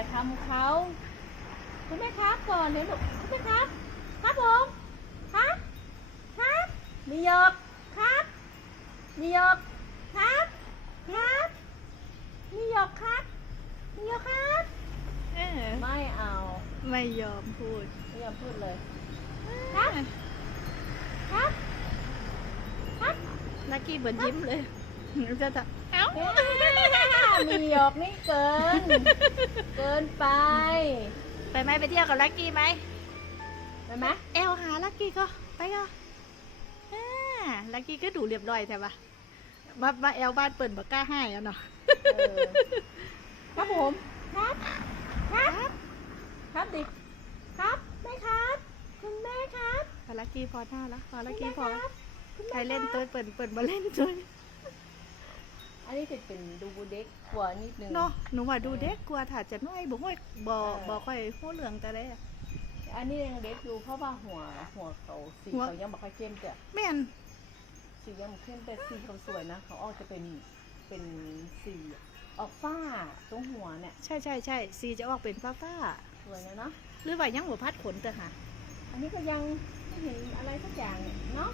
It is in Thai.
ำเขาคุณแม่ครับก่อนเดี๋ยวลูกคุณแม่ครับ ครับผมครับ ครับมีหยกครับมีหยกครับ ครับมีหยกครับมีหยกครับเออไม่เอาไม่ยอมพูดไม่ยอมพูดเลย ครับ ครับ ครับลักกี้เหมือนยิ้มเลยจะจะเอ้า มีหยกนี่เกิน เกินไป ไปไหมไปเที่ยวกับลักกี้ไหมเห็นไหมเอลหาลักกี้ก็ไปก็อ่าลักกี้ก็ดูเรียบร้อยใช่ปะมามาแอลบ้านเปิดบักกล้าให้อะเนาะเออครับผม ครับ ครับ ครับดิ ครับแม่ครับ คุณแม่ครับพอลักกี้พอหน้าแล้วพอลักคุณกี้แม่พอครับคุณใครแม่เล่นคตัรัวบเปิดเปิดมาเล่นตัว อันนี้จะเป็นดูบูเด็กกว่านิดนึง เนาะหนูว่าดูเด็กกลัวถ้าจะน้อยบ่ห้อยบ่เออบ่ค่อยหัวเหลืองแต่ได้อะอันนี้ยังเด็กอยู่เพราะว่าหัวหัวเขาสีหัวเขายังไม่ค่อยเข้มแต่แม่นสียังไม่เข้มแต่สีเขาสวยนะเขาออกจะเป็นเป็นสีออกฟ้าตรงหัวเนี่ยใช่ใช่ใช่สีจะออกเป็นฟ้าฟ้าสวยนะเนาะๆหรือว่ายังหัวพัดขนเตอะค่ะ อันนี้ก็ยังไม่เห็นอะไรสักอย่างเนี่ยเนาะ